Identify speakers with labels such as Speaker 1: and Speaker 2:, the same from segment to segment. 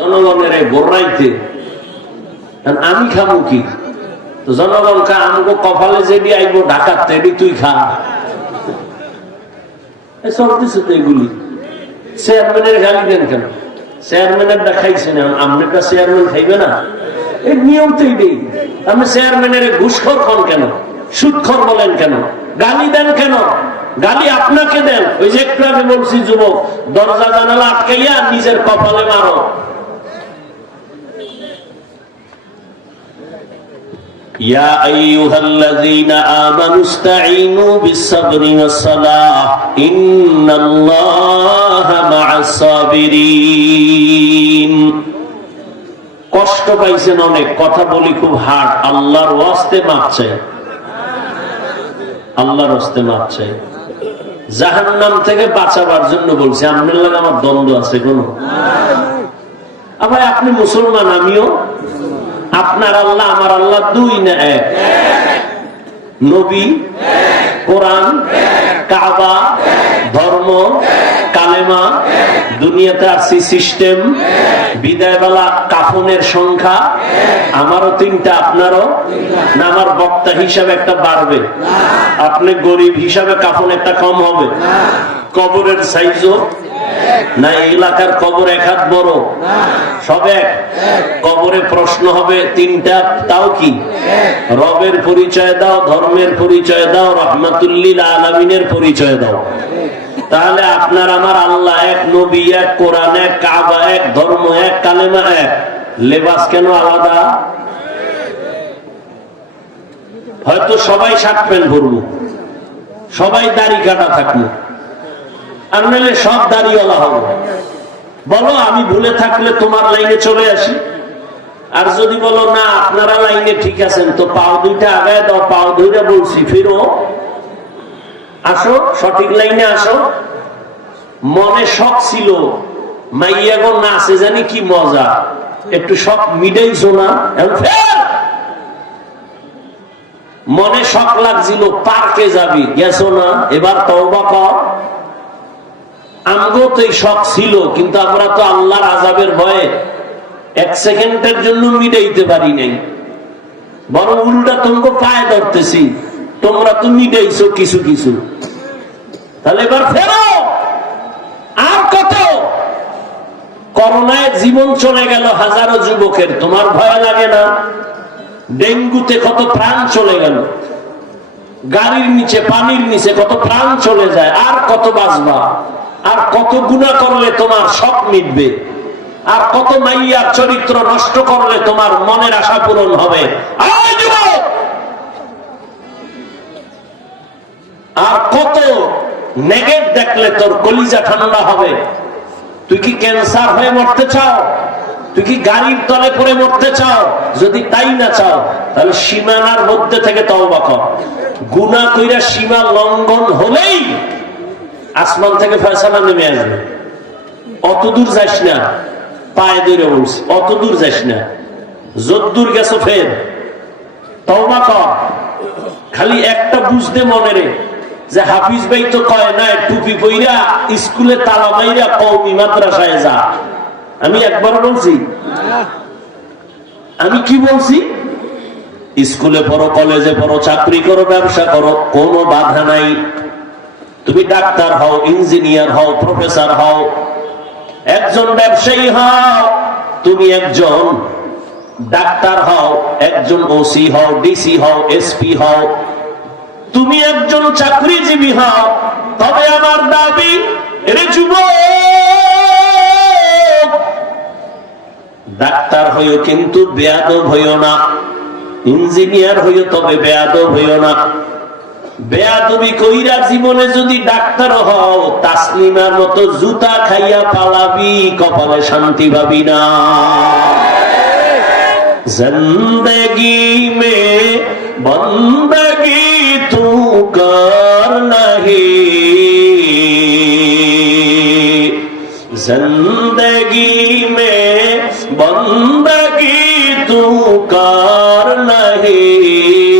Speaker 1: জনগণের আর আমি খাব কি? জনগণ খা আমাকে কপালে যেটি আইব ঢাকাতে এটি তুই খা। চলতেছে তো এগুলি। চেয়ারম্যানের গালি দেন কেন? চেয়ারম্যানের দেখাইছেন আপনারটা চেয়ারম্যান খাইবে না? এই নিয়ম তো এটাই আপনি চেয়ারম্যানের ঘুষখর কন কেন? সুৎখর বলেন কেন? গালি দেন কেন? গালি আপনাকে দেন। ওই যে একটু আগে বলছি, যুবক, দরজা জানালা আটকাইয়া নিজের কপালে মারো। يا أيها الذين آمنوا استعينوا بالصبر والصلاة إن الله مع الصابرين কষ্ট পাইছেন অনেক কথা বলি খুব হার্ড আল্লাহর ওয়াস্তে মাপ চাই আল্লাহর ওয়াস্তে মাপ চাই জাহান্নাম থেকে বাঁচাবার জন্য বলছি আপনার লাগে আমার দ্বন্দ্ব আছে কোনো আবার আপনি মুসলমান আমিও আপনার আল্লাহ, আমার আল্লাহ দুই না এক নবী, কোরআন, কাবা, ধর্ম, কালেমা, দুনিয়াতে আসছি সিস্টেম, বিদায়বেলা কাফনের সংখ্যা, আমারও তিনটা, আপনারও? না, আমার বক্তা হিসাবে একটা বাড়বে। আপনি গরিব হিসাবে কাফন একটা কম হবে। কবরের সাইজও না এলাকার কবর এক হাত বড়? সব এক? কবরে প্রশ্ন হবে তিনটা, তাও কি? রবের পরিচয় দাও, ধর্মের পরিচয় দাও, রহমাতুল্লিল আলমিনের পরিচয় দাও। তাহলে আপনার আমার আল্লাহ এক নবী, এক কোরআন, এক কাবা, এক ধর্ম, এক কালেমা, এক। লেবাস কেন আলাদা? হয়তো সবাই শার্ট প্যান্ট ভরবো সবাই দাড়ি কাটা থাকল আর নাহলে সব দাড়িওয়ালা হবে বলো, আমি ভুলে থাকলে তোমার লাইনে চলে আসি? আর যদি বলো, না, আপনারা লাইনে ঠিক আছেন, তো পাও দুইটা আগায় দাও, পাও দুইটা বলছি, ফিরো। আসো, সঠিক লাইনে আসো। মনে শখ ছিল মাইয়াগো নাচে জানি কি মজা। একটু শখ মিডাইছো না? মনে শখ লাগছিল, পার্কে যাবি। গেছো না? এবার তওবা কর। আমগো তো এই শখ ছিল, কিন্তু আমরা তো আল্লাহর আজাবের ভয়ে এক সেকেন্ডের জন্য মিটাইতে পারি নাই। বরং উল্টা তোমাকে পায়ে ধরতেছি, তোমরা তো মিটাইছো কিছু কিছু। তাহলে এবার ফেরো! আর কত? করোনায় জীবন চলে গেল হাজারো যুবকের, তোমার ভয় লাগে না? ডেঙ্গুতে কত প্রাণ চলে গেল। গাড়ির নিচে, পানির নিচে কত প্রাণ চলে যায়, আর কত বাঁচবা? আর কত গুণা করলে তোমার শখ মিটবে? আর কত মাইয়ার চরিত্র নষ্ট করলে তোমার মনের আশা পূরণ হবে? আর কত নেগেট দেখলে তোর কলিজা ঠান্ডা হবে? তুই কি ক্যান্সার হয়ে মরতে চাও? তুই কি গাড়ির তলে পড়ে মরতে চাও? যদি তাই না চাও, তাহলে সীমানার মধ্যে থেকে তওবা কর। গুনাহ কইরা সীমা লঙ্ঘন হলেই আসমান থেকে ফয়সালা নেমে আসবে। অত দূর যাস না, পায়ে দূরে বলছি অত দূর যাস না। যদ্দূর গেছো ফের, তওবা কর। খালি একটা বুঝতে মনে রে, যে হাফিজ ভাই তো কয়, না, টুপি পইরা স্কুলে তালা মাইরা কৌমি মাদ্রাসায় যা। আমি একবার বলছি। আমি কি বলছি? স্কুলে পড়ো, কলেজে পড়ো, চাকরি করো, ব্যবসা করো, কোনো বাধা নাই। তুমি ডাক্তার হও, ইঞ্জিনিয়ার হও, প্রফেসর হও, একজন ব্যবসায়ী হও, তুমি একজন ডাক্তার হও, একজন ওসি হও ডিসি হও এসপি হও, তুমি একজন চাকরিজীবী হও, তবে আমার দাবি যুব ডাক্তার হইও কিন্তু বেয়াদব হইও না, ইঞ্জিনিয়ার হইও তবে বেয়াদব হইও না। বেয়া তুমি কইরা জীবনে যদি ডাক্তার হও তাসলিমার মতো জুতা খাইয়া পালাবি, কপালে শান্তি পাবি না। জিন্দগি মে বন্দগি তু কর নাহি। জিন্দগি মে বন্দগি তু কর নাহি।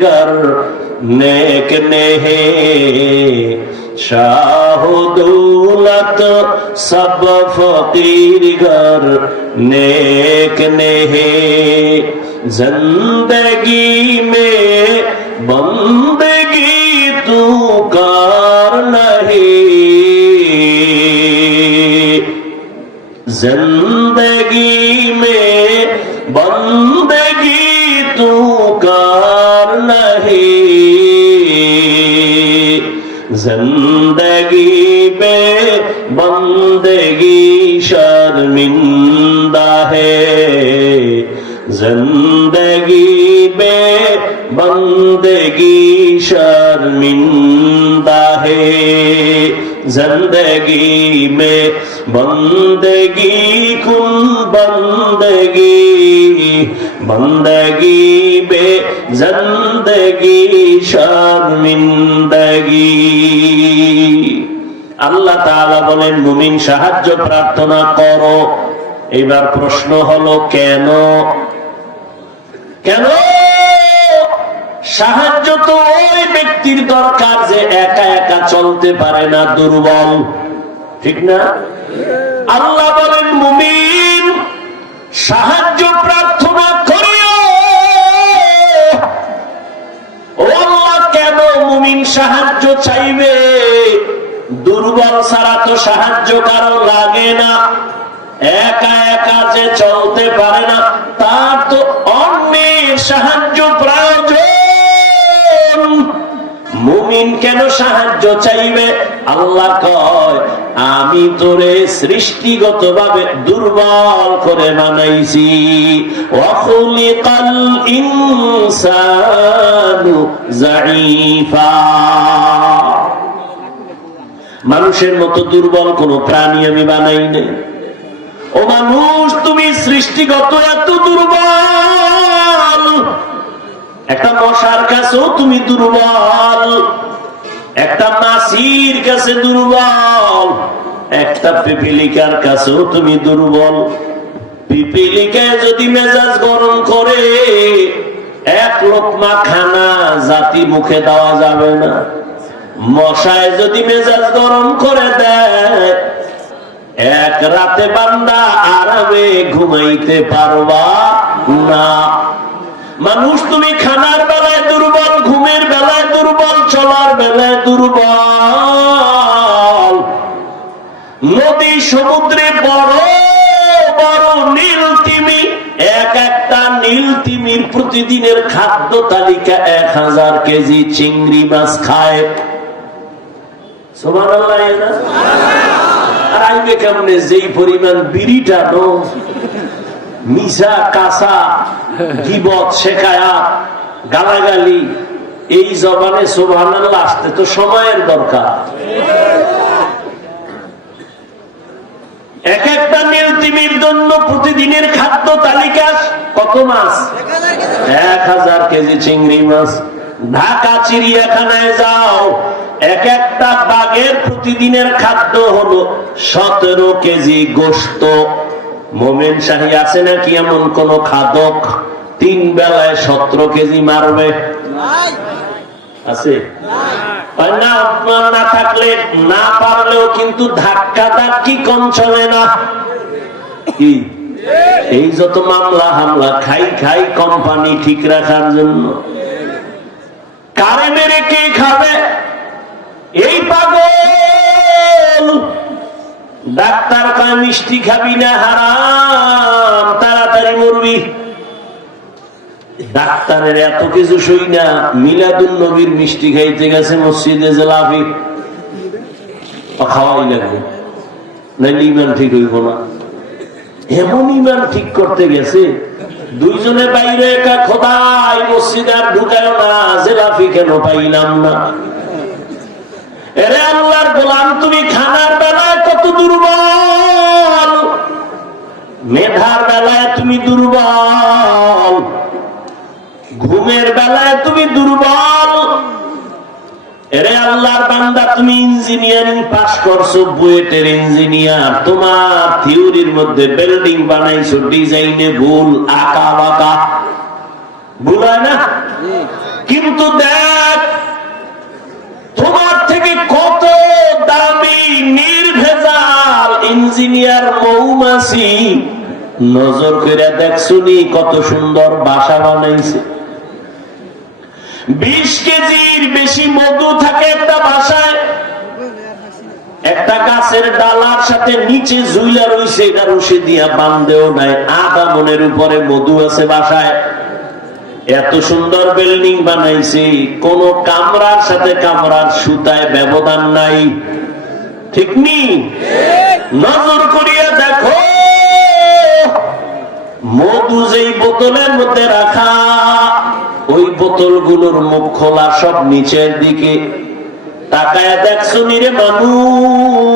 Speaker 1: دیگر نیک نہیں۔ شاہ دولت سب فقیر گر نیک نہیں۔ زندگی میں بندگی تو کار نہیں۔ زندگی زندگی پہ بندگی شرمندہ ہے۔ زندگی پہ بندگی شرمندہ ہے۔ زندگی میں بندگی کن بندگی বন্দগি বে জন্দগি শর্মিন্দগি। আল্লাহ তালা বলেন, মুমিন সাহায্য প্রার্থনা করো। এবার প্রশ্ন হলো, কেন? কেন? সাহায্য তো ওই ব্যক্তির দরকার যে একা একা চলতে পারে না, দুর্বল। ঠিক না? আল্লাহ বলেন, মুমিন সাহায্য সাহায্য চাইবে। দুর্বল ছাড়া তো সাহায্য কারও লাগে না। একা একা যে চলতে পারে না, তার তো অন্যের সাহায্য প্রয়োজন। মুমিন কেন সাহায্য চাইবে? আল্লাহ কয় আমি তোরে সৃষ্টিগত ভাবে দুর্বল করে বানাইছি। মানুষের মতো দুর্বল কোন প্রাণী আমি বানাই নাই। ও মানুষ, তুমি সৃষ্টিগত এত দুর্বল। একটা মশার কাছেও তুমি দুর্বল। একটা মাসির কাছে দুর্বল, একটা পিপিলিকার কাছেও তুমি দুর্বল। পিপিলিকায় যদি মেজাজ গরম করে, এক লোকমা খানা জাতি মুখে দেওয়া যাবে না। মশায় যদি মেজাজ গরম করে দেয়, এক রাতে বান্দা আরামে ঘুমাইতে পারবা না। মানুষ, তুমি খানার বেলায় দুর্বল, ঘুমের বেলায় দুর্বল, চলার বেলায় দুর্বল। নদী, সমুদ্রে বড় বড় নীল তিমি, এক একটা নীল তিমির প্রতিদিনের খাদ্য তালিকা এক হাজার কেজি চিংড়ি মাছ খায়। সুবহানাল্লাহ না? আর আইবে কেমনে? যেই পরিমাণ বিড়িটা, নো? মিশা কাঁচা, গিবত, শেখায়া, গালাগালি, এই জবানে সোভানাল্লাহ আসতে তো সময়ের দরকার। এক একটা নীল তিমির জন্য প্রতিদিনের খাদ্য তালিকা কত মাছ? এক হাজার কেজি চিংড়ি মাছ। ঢাকা চিড়িয়াখানায় যাও, এক একটা বাঘের প্রতিদিনের খাদ্য হলো সতেরো কেজি গোস্ত মোমেন শাহী আছে নাকি এমন কোন খাদক? তিন বেলায় সতেরো কেজি মারবে। আছে? না থাকলে, না পারলেও কিন্তু কম চলে না? কি? এই যত মামলা হামলা, খাই খাই কোম্পানি ঠিক রাখার জন্য। কারে মেরে কে খাবে? এই পাগল! ডাক্তার কয় মিষ্টি খাবি না, হারাম, তাড়াতাড়ি মরবি। ডাক্তারের এত কিছু সই না মিলাদুল নবীর মিষ্টি খাইতে গেছে মসজিদে জেলাফি। খাওয়াই নাইলে ইমান ঠিক হইব না। এমন ইমান ঠিক করতে গেছে, দুইজনে বাইরে একা খোদাই মসজিদে আর ঢুকায় না, জেলাফি কেন পাইলাম না? এরে আল্লাহর গোলাম, তুমি খানার বেলায় কত দুর্বল মেধার বেলায় তুমি দুর্বল। ঘুমের বেলায় তুমি দুর্বল। এরে আল্লাহর বান্দা তুমি ইঞ্জিনিয়ারিং পাস করছ বুয়েটের ইঞ্জিনিয়ার। তোমার থিওরির মধ্যে বিল্ডিং বানাইছো ডিজাইনে ভুল আঁকা বাঁকা ভুল হয় না? কিন্তু দেখ নজর করে দেখছুনি কত সুন্দর বাসা বানাইছে। বিশ কেজির বেশি মধু থাকে একটা বাসায় একটা গাছের ডালার সাথে নিচে ঝুইলা রইছে এটা রশি দিয়া বান্ধেও নাই আধা মনের উপরে মধু আছে বাসায়। এত সুন্দর বিল্ডিং বানাইছে কোন কামরার সাথে কামরার সুতায় ব্যবধান নাই। ঠিক নি? নজর দেখো মধু যেই বোতলের মধ্যে রাখা, ওই বোতলগুলোর মুখ খোলা, সব নিচের দিকে। তাকায় দেখছ নিরে মানুষ,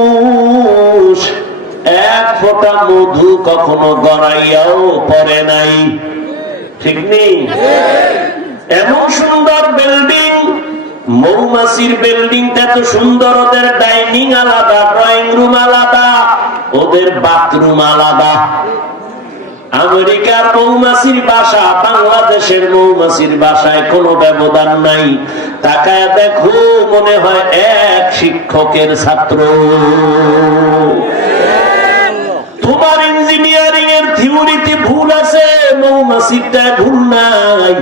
Speaker 1: এক ফোঁটা মধু কখনো গড়াইয়াও পড়ে নাই। ঠিক নেই? এমন সুন্দর বিল্ডিং, মৌমাছির বিল্ডিংটা তো সুন্দর, ওদের ডাইনিং আলাদা, ড্রয়িং রুম আলাদা, ওদের বাথরুম আলাদা। আমেরিকার মৌমাছির বাসা, বাংলাদেশের মৌমাছির বাসায় কোনো ব্যবধান নাই। তাকায় দেখো, মনে হয় এক শিক্ষকের ছাত্র। তোমার ইঞ্জিনিয়ারিং এর থিওরিতে ভুল আছে, মৌমাছিরটায় ভুল নাই।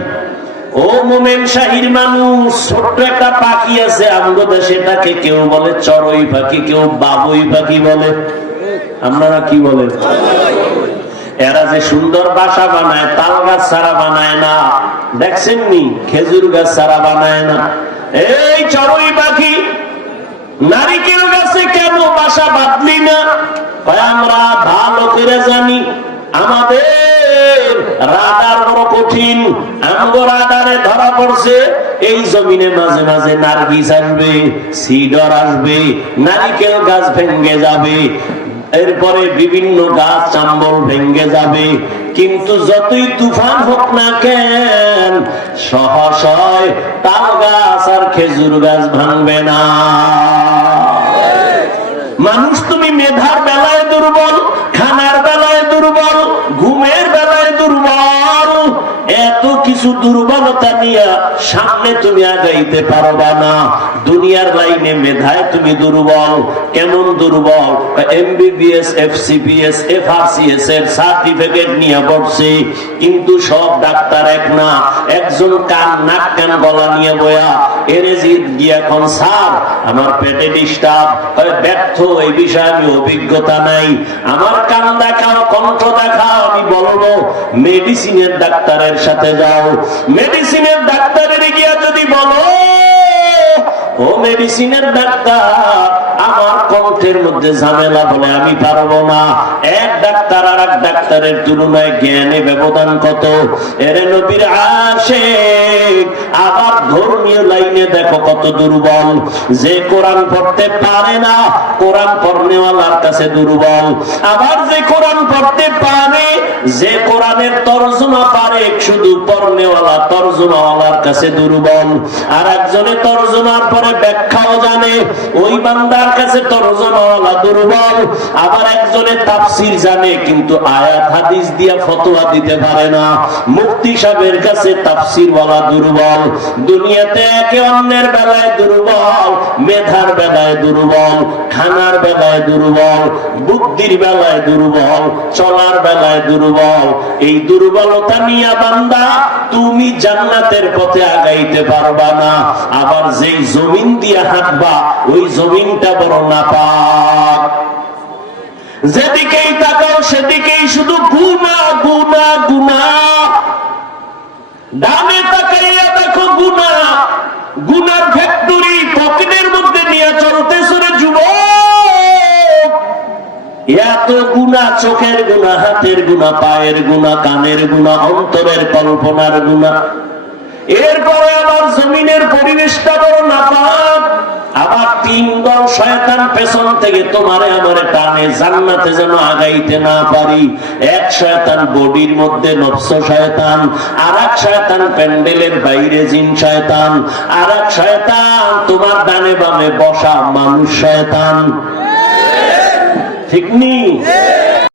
Speaker 1: ও মোমেন শাহির মানুষ, ছোট্ট একটা পাখি আছে আমগো দেশে তাকে কেউ বলে চড়ই পাখি, কেউ বাবুই পাখি বলে। আপনারা কি বলেন? এরা যে সুন্দর বাসা বানায়, তাল গাছ ছাড়া বানায় না। দেখছেন নি? খেজুর গাছ ছাড়া বানায় না। এই চড়ুই পাখি, নারিকেল গাছে কেন বাসা বাঁধলি না? আমরা ভালো করে জানি, আমাদের রাডার বড় কঠিন, আমগো ধরা পড়ছে, এই জমিনে মাঝে মাঝে নার্গিস আসবে, সিডর আসবে, নারিকেল গাছ ভেঙ্গে যাবে। এরপরে বিভিন্ন গাছ চাম্বল ভেঙ্গে যাবে। কিন্তু যতই তুফান হোক না কেন, সহসয় তাল গাছ আর খেজুর গাছ ভাঙবে না। মানুষ তুমি মেধার বেলায় দুর্বল, খানার বেলায় দুর্বল, ঘুমের বেলায় দুর্বল, এত কিছু দুর্বলতা নিয়ে সামনে তুমি আগাইতে পারবা না। দুনিয়ার লাইনে মেধায় তুমি দুর্বল। কেমন দুর্বল? এমবিবিএস এফসিপিএস এফআরসিএস এর সার্টিফিকেট নিয়ে পড়ছে। কিন্তু সব ডাক্তার এক না। একজন কান, নাক কান গলা নিয়ে বয়া, এরে গিয়ে এখন স্যার আমার পেটে ডিস্টার্ব। ব্যর্থ, এই বিষয়ে আমি অভিজ্ঞতা নাই। আমার কান দেখাও, কণ্ঠ দেখাও, আমি বলব, মেডিসিনের ডাক্তারের সাথে যাও। মেডিসিনের ডাক্তারের গিয়া যদি বলো, ও মেডিসিনের ডাক্তার, আমার কণ্ঠের মধ্যে ঝামেলা বলে আমি পারব না। এক ডাক্তার আর এক ডাক্তারের তুলনায় জ্ঞানে ব্যবধান কত? এরে নবীর আসে আবার ধর্মীয় লাইনে দেখো কত দুর্বল। যে কোরআন পড়তে পারে না, কোরআন পড়নেওয়ালার কাছে দুর্বল। আবার যে কোরআন পড়তে পারে, যে কোরআনের তর্জমা পারে, শুধু পড়নেওয়ালা তর্জমাওয়ালার কাছে দুর্বল আর একজনে তর্জমার পরে ব্যাখ্যাও জানে, ওই বান্দার কাছে তর্জমাওয়ালা দুর্বল আবার একজনে তাফসির জানে, কিন্তু আয়াত হাদিস দিয়া ফতোয়া দিতে পারে না। মুফতি সাহেবের কাছে তাফসির বলা দুর্বল দুনিয়াতে একে অন্যের বেলায় দুর্বল মেধার বেলায় দুর্বল খানার বেলায় দুর্বল বুদ্ধির বেলায় দুর্বল চলার বেলায় দুর্বল এই দুর্বলতা নিয়ে বান্দা, তুমি জান্নাতের পথে আগাইতে পারবা না। আবার যেই জমিন দিয়ে হাঁটবা ওই জমিনটা বড় না পাক যেদিকেই তাকাও, সেদিকেই শুধু গুনা গুনা গুনা ডানে তাকাইয়া দেখো গুনা গুনার ফ্যাক্টরি পকেটের মধ্যে নিয়ে চলতে সরে যুব এত গুণা চোখের গুণা, হাতের গুণা, পায়ের গুণা, কানের গুণা, অন্তরের কল্পনার গুণা। এরপরে আবার জমিনের পরিবেশটা বড় নাপাক। আবার তিন দল শয়তান পেছন থেকে তোমারে আমারে টানে, জান্নাতে যেন আগাইতে না পারি। এক শয়তান বডির মধ্যে নফস শয়তান আর এক শয়তান প্যান্ডেলের বাইরে জিন শয়তান আর এক শয়তান তোমার ডানে বামে বসা মানুষ শয়তান। ঠিক নি?